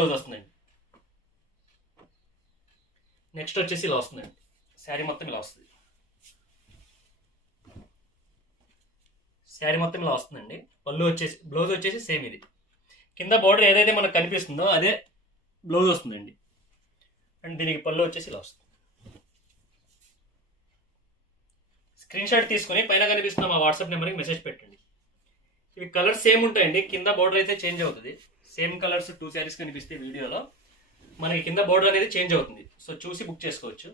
Blouse వస్తుందండి. Next వచ్చేసి ఇలా వస్తుందండి, శారీ మొత్తం ఇలా వస్తుంది. శారీ మొత్తం ఇలా వస్తుందండి. పళ్ళు వచ్చేసి, బ్లౌజ్ వచ్చేసి సేమ్ ఇది. కింద బార్డర్ ఏదైతే మనకు కనిపిస్తుందో అదే బ్లౌజ్ వస్తుందండి. అండ్ దీనికి పళ్ళు వచ్చేసి ఇలా వస్తుంది. స్క్రీన్ షాట్ తీసుకుని పైన కనిపిస్తున్న మా వాట్సాప్ నెంబర్కి మెసేజ్ పెట్టండి. ఇవి కలర్స్ సేమ్ ఉంటాయండి, కింద బార్డర్ అయితే చేంజ్ అవుతుంది. సేమ్ కలర్స్ 2 శారీస్ కనిపిస్తే వీడియోలో మనకి కింద బార్డర్ అనేది చేంజ్ అవుతుంది. సో చూసి బుక్ చేసుకోవచ్చు.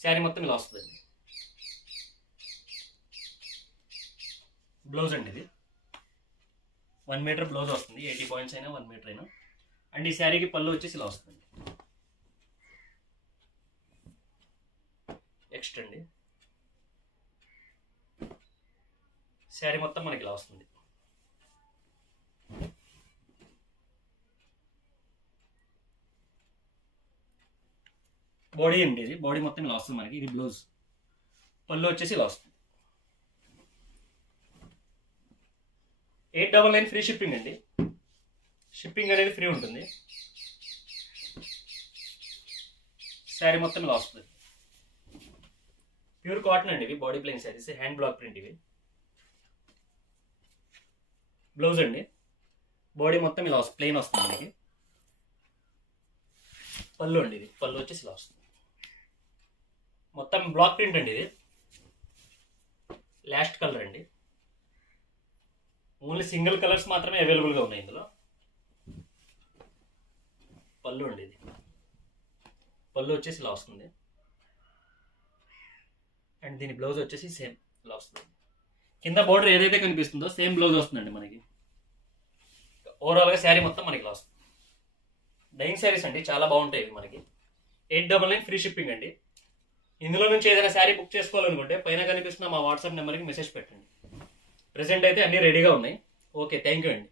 శారీ మొత్తం ఇలా వస్తుందండి. బ్లౌజ్ అండి ఇది 1 మీటర్ బ్లౌజ్ వస్తుంది. 80 పాయింట్స్ అయినా 1 మీటర్ అయినా. అండ్ ఈ శారీకి పళ్ళు వచ్చేసి ఇలా వస్తుంది. నెక్స్ట్ అండి, శారీ మొత్తం మనకి ఇలా వస్తుంది. బాడీ అండి ఇది, బాడీ మొత్తం ఇలా వస్తుంది మనకి. ఇది బ్లౌజ్, పళ్ళు వచ్చేసి ఇలా వస్తుంది. 899 ఫ్రీ షిప్పింగ్ అండి. షిప్పింగ్ అనేది ఫ్రీ ఉంటుంది. శారీ మొత్తం ఇలా వస్తుంది. ప్యూర్ కాటన్ అండి ఇవి, body plain saris, hand black print ఇవి. బ్లౌజ్ అండి, బాడీ మొత్తం ఇలా ప్లెయిన్ వస్తుంది మనకి. పళ్ళు అండి ఇది, పళ్ళు వచ్చేసి ఇలా వస్తుంది. మొత్తం బ్లాక్ ప్రింట్ అండి ఇది, లాస్ట్ కలర్ అండి. ఓన్లీ సింగిల్ కలర్స్ మాత్రమే అవైలబుల్గా ఉన్నాయి ఇందులో. పళ్ళు అండి ఇది, పళ్ళు వచ్చేసి ఇలా వస్తుంది. అండ్ దీని బ్లౌజ్ వచ్చేసి సేమ్ ఇలా వస్తుంది. కింద బార్డర్ ఏదైతే కనిపిస్తుందో సేమ్ బ్లౌజ్ వస్తుందండి మనకి. ఓవరాల్గా శారీ మొత్తం మనకి ఇలా వస్తుంది. డైయింగ్ శారీస్ అండి, చాలా బాగుంటాయి ఇవి మనకి. 899 ఫ్రీ షిప్పింగ్ అండి. ఇందులో నుంచి ఏదైనా శారీ బుక్ చేసుకోవాలనుకుంటే పైన కనిపిస్తున్న మా వాట్సాప్ నెంబర్కి మెసేజ్ పెట్టండి. ప్రెసెంట్ అయితే అన్నీ రెడీగా ఉన్నాయి. ఓకే, థ్యాంక్ యూ అండి.